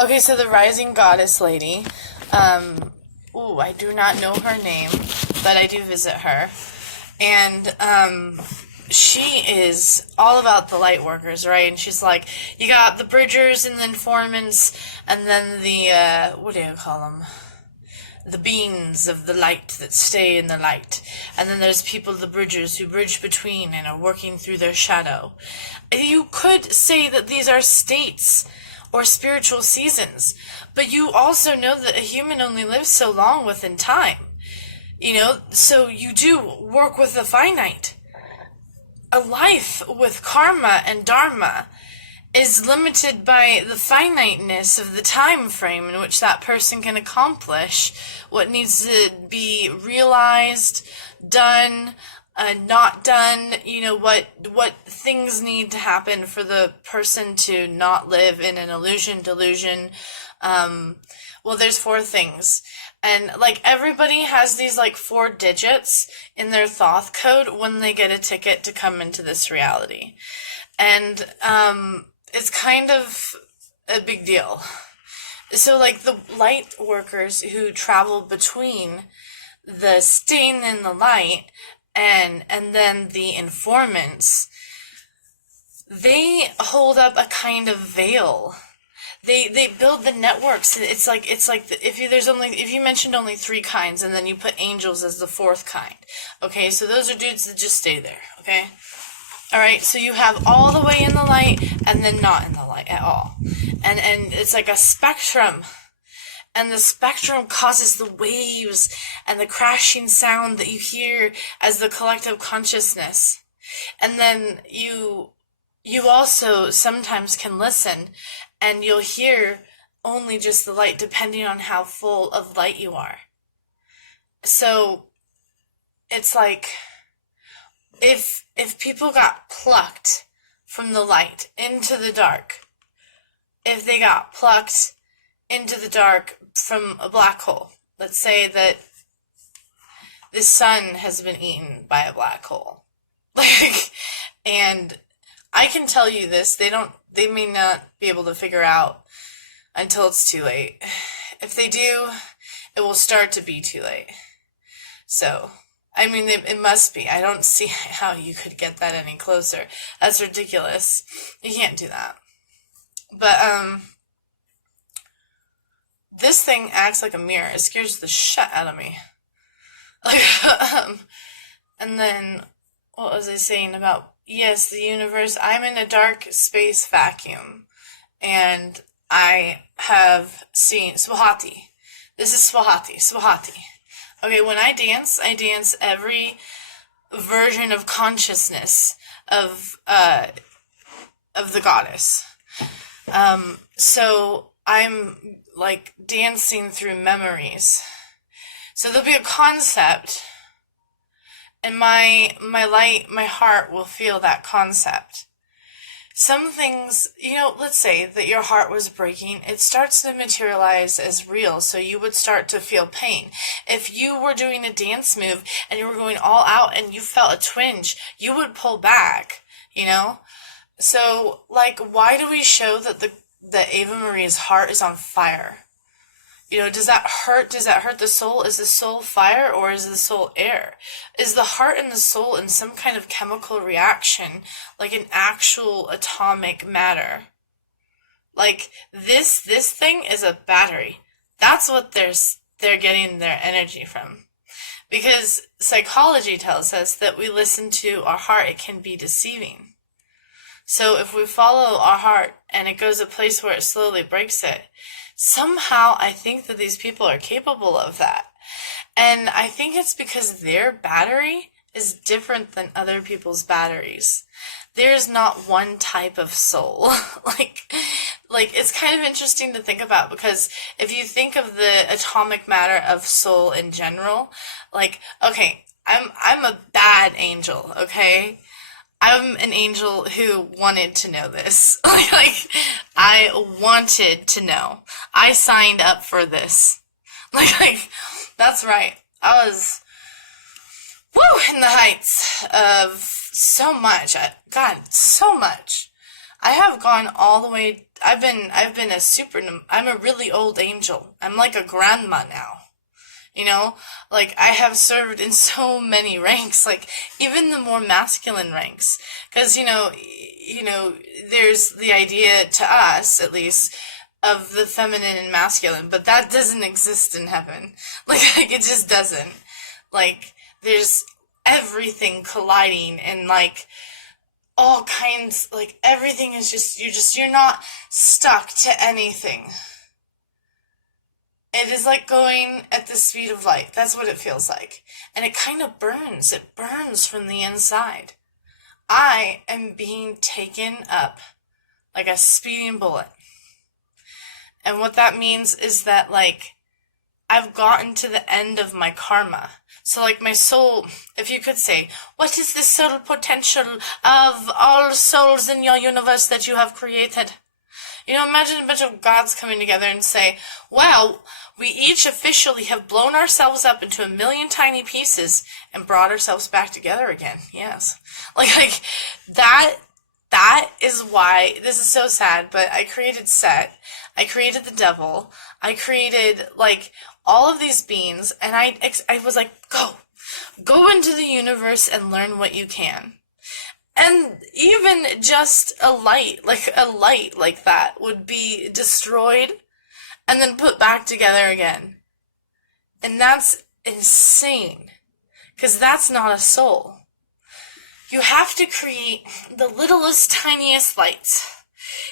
Okay, so the rising goddess lady, I do not know her name, but I do visit her. And, she is all about the light workers, right? And she's like, you got the bridgers and the informants, and then the, what do you call them? The beings of the light that stay in the light. And then there's people, the bridgers, who bridge between and are working through their shadow. You could say that these are states or spiritual seasons, but you also know that a human only lives so long within time. So you do work with the finite. A life with karma and dharma is limited by the finiteness of the time frame in which that person can accomplish what needs to be realized, done, not done, what things need to happen for the person to not live in an illusion, delusion. There's 4 things. And, everybody has these, 4 digits in their Thoth code when they get a ticket to come into this reality. And, it's kind of a big deal. So, the light workers who travel between the staying in the light and then the informants, they hold up a kind of veil. They build the networks. It's like if you mentioned only 3 kinds and then you put angels as the 4th kind. Okay, so those are dudes that just stay there. Okay, all right. So you have all the way in the light and then not in the light at all, and it's like a spectrum. And the spectrum causes the waves and the crashing sound that you hear as the collective consciousness. And then you also sometimes can listen and you'll hear only just the light depending on how full of light you are. So it's like if people got plucked from the light into the dark, if they got plucked into the dark from a black hole, let's say that the sun has been eaten by a black hole, and I can tell you this, they may not be able to figure out until it's too late. If they do, it will start to be too late. So, it must be. I don't see how you could get that any closer. That's ridiculous. You can't do that. But, this thing acts like a mirror. It scares the shit out of me. And then, what was I saying about, yes, the universe? I'm in a dark space vacuum. And I have seen Swahati. This is Swahati. Okay, when I dance every version of consciousness of the goddess. So I'm dancing through memories. So there'll be a concept, and my heart will feel that concept. Some things, let's say that your heart was breaking, it starts to materialize as real, so you would start to feel pain. If you were doing a dance move and you were going all out and you felt a twinge, you would pull back, So, why do we show that Ava Marie's heart is on fire? Does that hurt? Does that hurt the soul? Is the soul fire or is the soul air? Is the heart and the soul in some kind of chemical reaction, like an actual atomic matter? This thing is a battery. That's what they're getting their energy from. Because psychology tells us that we listen to our heart, it can be deceiving. So if we follow our heart and it goes a place where it slowly breaks it, somehow I think that these people are capable of that. And I think it's because their battery is different than other people's batteries. There's not one type of soul. It's kind of interesting to think about, because if you think of the atomic matter of soul in general, okay, I'm a bad angel, okay? I'm an angel who wanted to know this. I wanted to know. I signed up for this. That's right. I was, in the heights of so much. God, so much. I have gone all the way I've been I'm a really old angel. I'm like a grandma now. You know, like I have served in so many ranks, like even the more masculine ranks, because there's the idea to us, at least, of the feminine and masculine, but that doesn't exist in heaven. Like it just doesn't. Like there's everything colliding and like all kinds, like everything is you're not stuck to anything. It is like going at the speed of light. That's what it feels like. And it kind of burns. It burns from the inside. I am being taken up like a speeding bullet. And what that means is that, like, I've gotten to the end of my karma. So, like, my soul, if you could say, what is the soul potential of all souls in your universe that you have created? You know, imagine a bunch of gods coming together and say, well, we each officially have blown ourselves up into a million tiny pieces and brought ourselves back together again. Yes. Like that is why, this is so sad, but I created Set, I created the devil, I created, like, all of these beings, and I was like, go into the universe and learn what you can. And even just a light like that would be destroyed and then put back together again. And that's insane, because that's not a soul. You have to create the littlest, tiniest lights.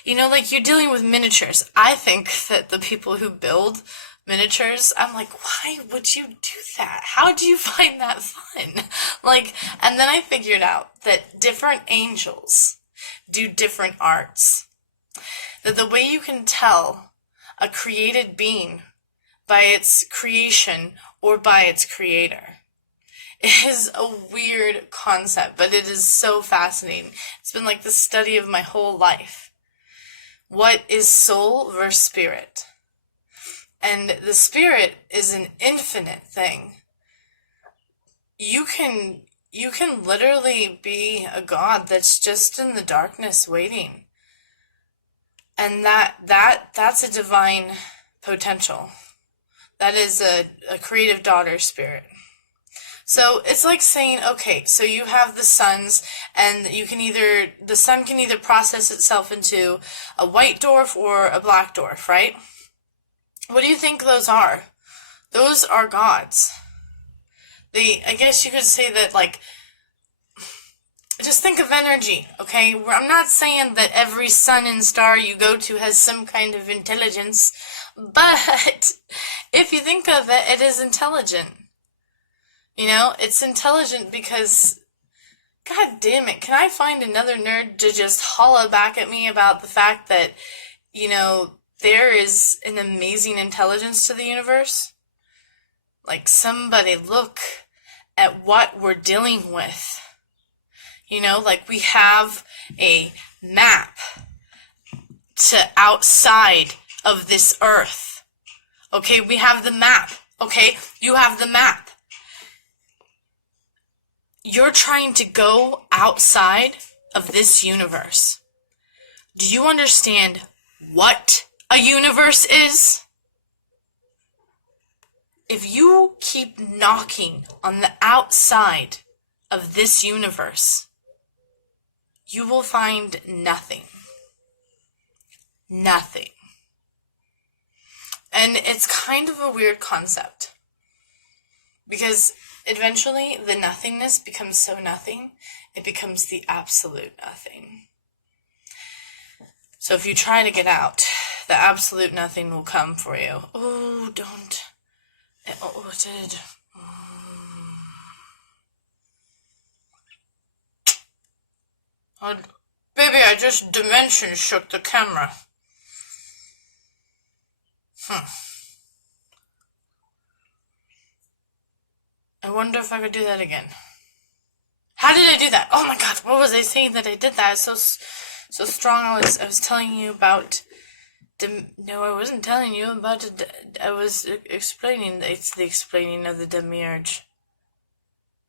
You know, like you're dealing with miniatures. I think that the people who build miniatures, I'm like, why would you do that? How do you find that fun? Like, and then I figured out that different angels do different arts. That the way you can tell a created being by its creation or by its creator is a weird concept, but it is so fascinating. It's been like the study of my whole life. What is soul versus spirit? And the spirit is an infinite thing. You can literally be a god that's just in the darkness waiting. And that's a divine potential. That is a creative daughter spirit. So it's like saying, okay, so you have the suns, and the sun can either process itself into a white dwarf or a black dwarf, right? What do you think those are? Those are gods. I guess you could say that, like, just think of energy, okay? I'm not saying that every sun and star you go to has some kind of intelligence, but if you think of it, it is intelligent. You know, it's intelligent because, god damn it, can I find another nerd to just holler back at me about the fact that, you know, there is an amazing intelligence to the universe? Like, somebody look at what we're dealing with. You know, like we have a map to outside of this earth. Okay, we have the map. Okay, you have the map. You're trying to go outside of this universe. Do you understand what a universe is? If you keep knocking on the outside of this universe, you will find nothing. Nothing. And it's kind of a weird concept, because eventually the nothingness becomes so nothing, it becomes the absolute nothing. So if you try to get out, the absolute nothing will come for you. Oh, don't. Oh, it did. Oh, baby, I just dimension shook the camera. I wonder if I could do that again. How did I do that? Oh my god, what was I saying that I did that? It's so strong. I was telling you about... No, I wasn't telling you about it. I was explaining. It's the explaining of the demiurge.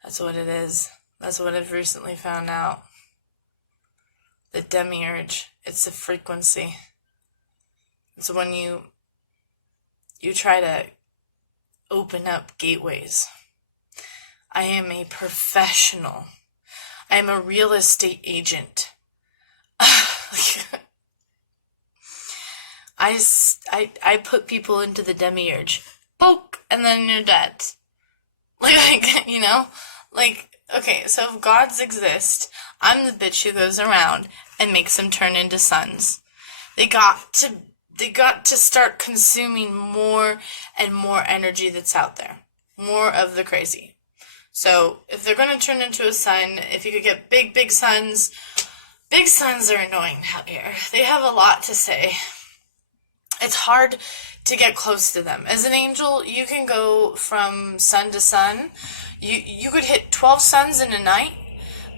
That's what it is. That's what I've recently found out. The demiurge. It's a frequency. It's when you try to open up gateways. I am a professional. I am a real estate agent. I put people into the demiurge. Poke, and then you're dead. Like, you know? Like, okay, so if gods exist, I'm the bitch who goes around and makes them turn into suns. They got to start consuming more and more energy that's out there. More of the crazy. So, if they're going to turn into a sun, if you could get big suns are annoying out here. They have a lot to say. It's hard to get close to them. As an angel, you can go from sun to sun. You could hit 12 suns in a night.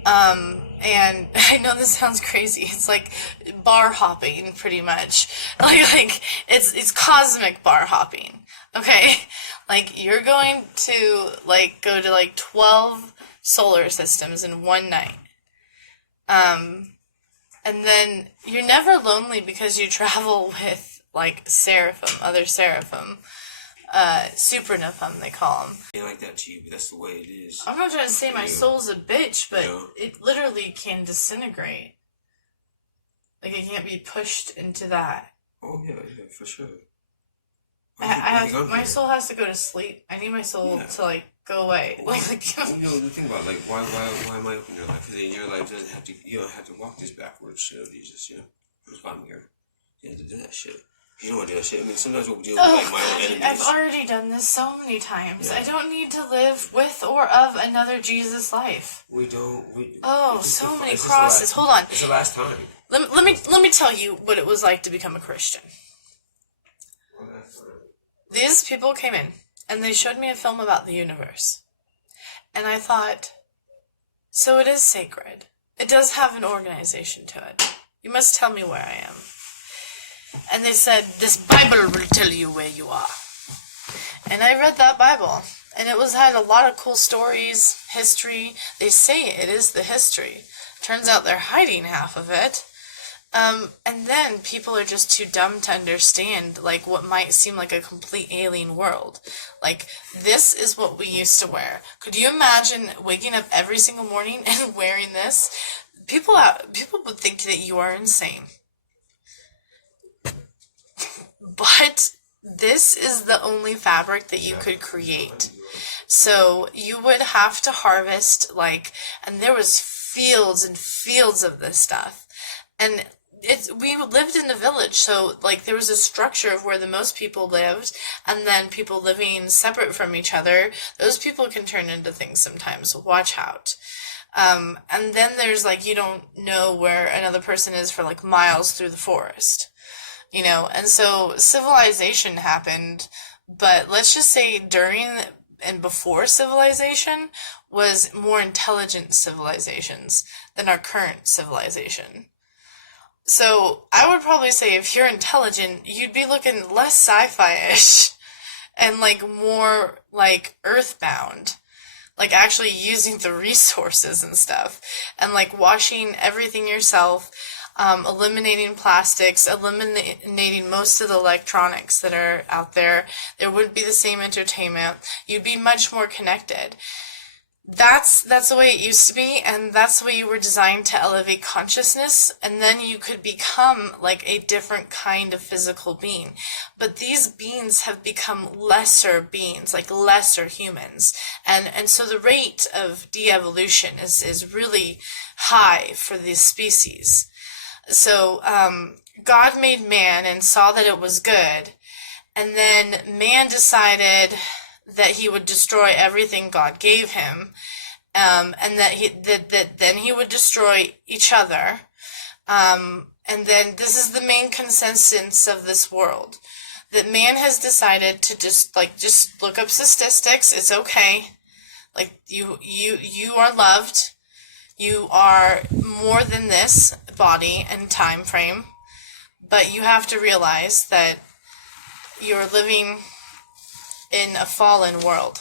And I know this sounds crazy. It's like bar hopping, pretty much. Like it's cosmic bar hopping. Okay? Like, you're going to, like, go to, like, 12 solar systems in one night. And then you're never lonely because you travel with, like, other seraphim. Supernifum, they call them. Ain't like that to you, but that's the way it is. I'm not trying to say my soul's a bitch, but it literally can disintegrate. Like, it can't be pushed into that. Oh, yeah, for sure. My soul has to go to sleep. I need my soul to, like, go away. Well, the thing about, like, why am I in your life? Because in your life, you don't have to walk this backwards shit of Jesus, That's why I'm here. You have to do that shit. You don't want to do that shit. I mean, sometimes we'll deal with, like, my own enemies. I've already done this so many times. Yeah. I don't need to live with or of another Jesus life. We don't. So many crosses. Hold on. It's the last time. Let me tell you what it was like to become a Christian. These people came in, and they showed me a film about the universe. And I thought, so it is sacred. It does have an organization to it. You must tell me where I am. And they said, this Bible will tell you where you are. And I read that Bible, and it had a lot of cool stories, history. They say it is the history. Turns out they're hiding half of it. And then people are just too dumb to understand, like, what might seem like a complete alien world. Like, this is what we used to wear. Could you imagine waking up every single morning and wearing this? People would think that you are insane. But this is the only fabric that you could create. So you would have to harvest, like, and there was fields and fields of this stuff. And we lived in the village, so, like, there was a structure of where the most people lived, and then people living separate from each other. Those people can turn into things sometimes. Watch out. And then there's, like, you don't know where another person is for, like, miles through the forest. And so civilization happened, but let's just say during and before civilization was more intelligent civilizations than our current civilization. So I would probably say if you're intelligent, you'd be looking less sci-fi-ish and, like, more, like, earthbound. Like, actually using the resources and stuff. And, like, washing everything yourself, eliminating plastics, eliminating most of the electronics that are out there. There wouldn't be the same entertainment. You'd be much more connected. That's the way it used to be, and that's the way you were designed to elevate consciousness, and then you could become, like, a different kind of physical being. But these beings have become lesser beings, like lesser humans, and so the rate of de-evolution is really high for these species. So God made man and saw that it was good, and then man decided that he would destroy everything God gave him, and that then he would destroy each other. And then this is the main consensus of this world, that man has decided to just look up statistics. It's okay. Like, you are loved. You are more than this body and time frame, but you have to realize that you're living in a fallen world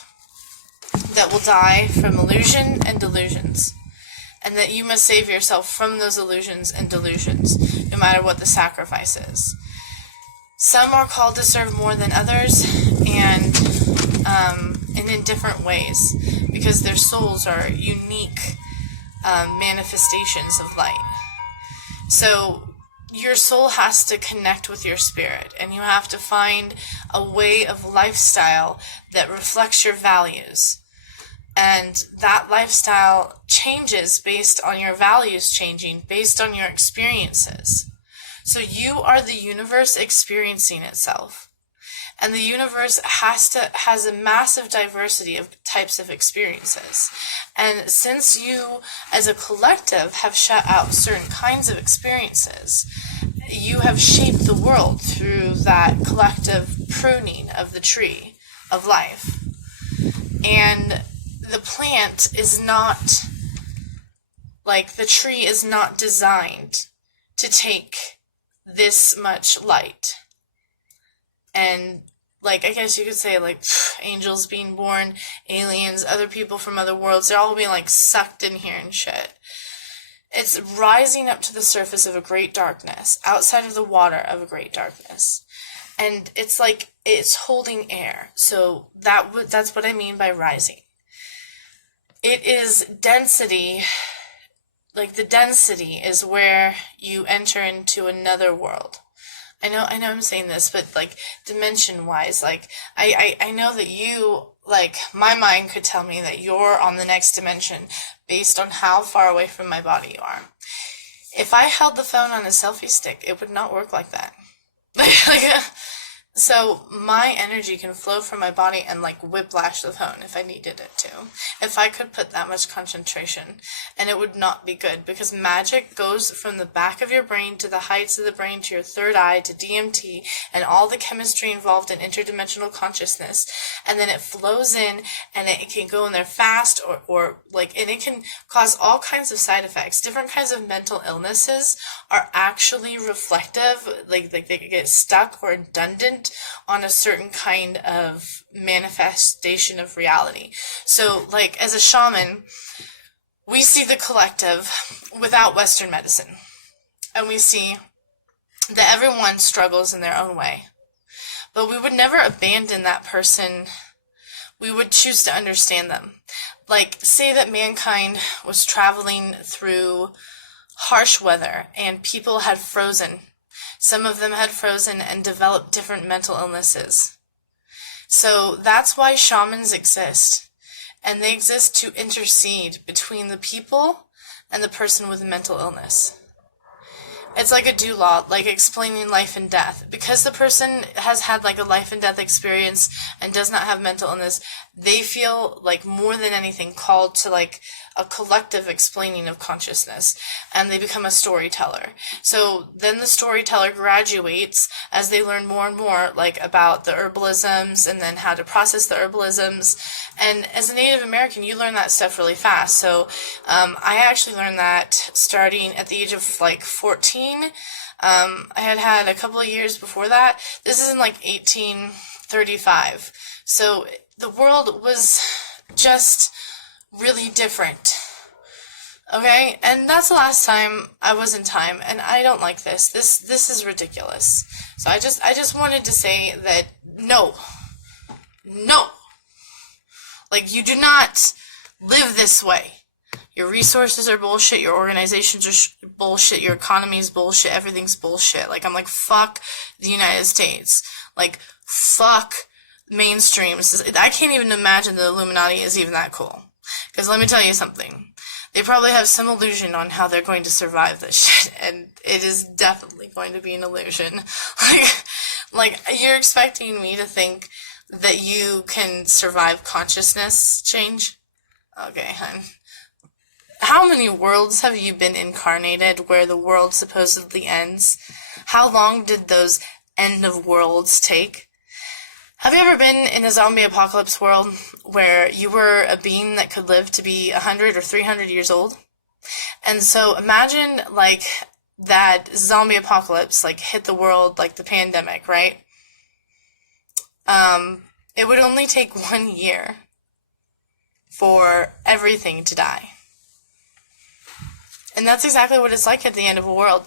that will die from illusion and delusions, and that you must save yourself from those illusions and delusions, no matter what the sacrifice is. Some are called to serve more than others, and in different ways, because their souls are unique manifestations of light. So your soul has to connect with your spirit, and you have to find a way of lifestyle that reflects your values. And that lifestyle changes based on your values changing, based on your experiences. So you are the universe experiencing itself. And the universe has a massive diversity of types of experiences. And since you, as a collective, have shut out certain kinds of experiences, you have shaped the world through that collective pruning of the tree of life. And the plant is not, like, the tree is not designed to take this much light. And, like, I guess you could say, like, angels being born, aliens, other people from other worlds, they're all being, like, sucked in here and shit. It's rising up to the surface of a great darkness, outside of the water of a great darkness. And it's like, it's holding air. So that's what I mean by rising. It is density, like, the density is where you enter into another world. I know I'm saying this, but, like, dimension-wise, like, I know that you, like, my mind could tell me that you're on the next dimension based on how far away from my body you are. If I held the phone on a selfie stick, it would not work like that. So my energy can flow from my body and, like, whiplash the phone if I needed it to. If I could put that much concentration. And it would not be good, because magic goes from the back of your brain to the heights of the brain to your third eye to DMT and all the chemistry involved in interdimensional consciousness. And then it flows in, and it can go in there fast or and it can cause all kinds of side effects. Different kinds of mental illnesses are actually reflective, like they get stuck or redundant on a certain kind of manifestation of reality. So, like, as a shaman, we see the collective without Western medicine. And we see that everyone struggles in their own way. But we would never abandon that person. We would choose to understand them. Like, say that mankind was traveling through harsh weather and people had frozen. Some of them had frozen and developed different mental illnesses. So that's why shamans exist. And they exist to intercede between the people and the person with a mental illness. It's like a doula, like explaining life and death. Because the person has had, like, a life and death experience and does not have mental illness, they feel, like, more than anything called to, like, a collective explaining of consciousness, and they become a storyteller. So then the storyteller graduates as they learn more and more, like, about the herbalisms and then how to process the herbalisms. And as a Native American, you learn that stuff really fast. So I actually learned that starting at the age of, like, 14. I had a couple of years before that. This is in, like, 1835. So the world was just really different. Okay? And that's the last time I was in time, and I don't like this. This is ridiculous. So I just wanted to say that no. Like, you do not live this way. Your resources are bullshit, your organizations are bullshit, your economy's bullshit, everything's bullshit. Like, I'm like, fuck the United States. Like, fuck mainstreams. I can't even imagine the Illuminati is even that cool. Because let me tell you something. They probably have some illusion on how they're going to survive this shit, and it is definitely going to be an illusion. Like, you're expecting me to think that you can survive consciousness change? Okay, hun. How many worlds have you been incarnated where the world supposedly ends? How long did those end of worlds take? Have you ever been in a zombie apocalypse world where you were a being that could live to be 100 or 300 years old? And so imagine, like, that zombie apocalypse, like, hit the world like the pandemic, right? It would only take 1 year for everything to die. And that's exactly what it's like at the end of a world.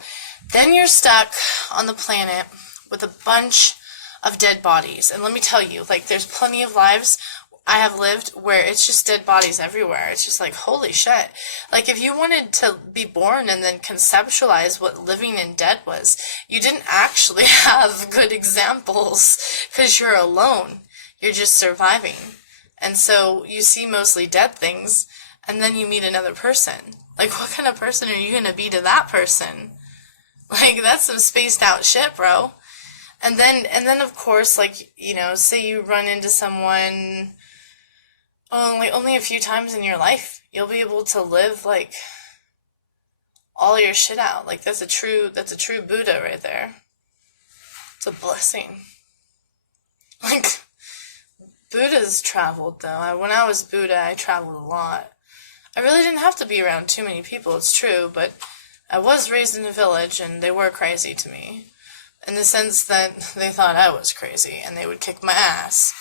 Then you're stuck on the planet with a bunch of dead bodies. And let me tell you, like, there's plenty of lives I have lived where it's just dead bodies everywhere. It's just like, holy shit. Like, if you wanted to be born and then conceptualize what living and dead was, you didn't actually have good examples because you're alone. You're just surviving. And so you see mostly dead things, and then you meet another person. Like, what kind of person are you going to be to that person? Like, that's some spaced out shit, bro. And then of course, like, you know, say you run into someone only a few times in your life, you'll be able to live, like, all your shit out. Like, that's a true Buddha right there. It's a blessing. Like, Buddha's traveled, though. When I was Buddha, I traveled a lot. I really didn't have to be around too many people, it's true, but I was raised in a village, and they were crazy to me. In the sense that they thought I was crazy, and they would kick my ass.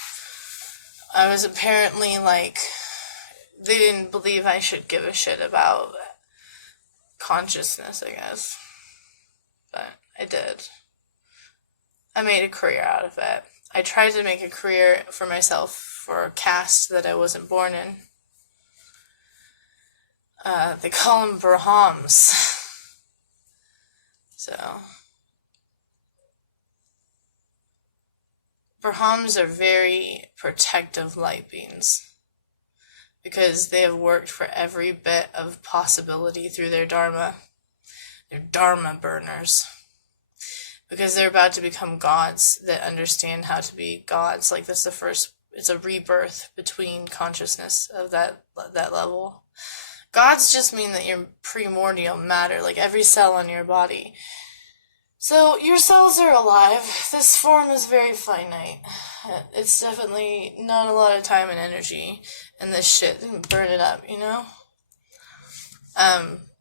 I was apparently, like, they didn't believe I should give a shit about consciousness, I guess. But I did. I made a career out of it. I tried to make a career for myself for a caste that I wasn't born in. They call them Brahms. So, Brahms are very protective light beings because they have worked for every bit of possibility through their dharma. They're dharma burners because they're about to become gods that understand how to be gods. Like, this is it's a rebirth between consciousness of that level. Gods just mean that you're primordial matter, like every cell in your body. So, your cells are alive. This form is very finite. It's definitely not a lot of time and energy in this shit. Burn it up, you know?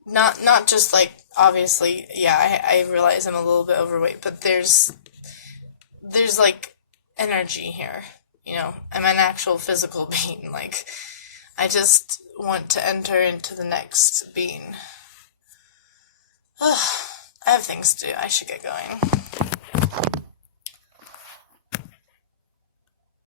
Not just, like, obviously, yeah, I realize I'm a little bit overweight, but there's like, energy here, you know? I'm an actual physical being, like, I just want to enter into the next being. I have things to do. I should get going.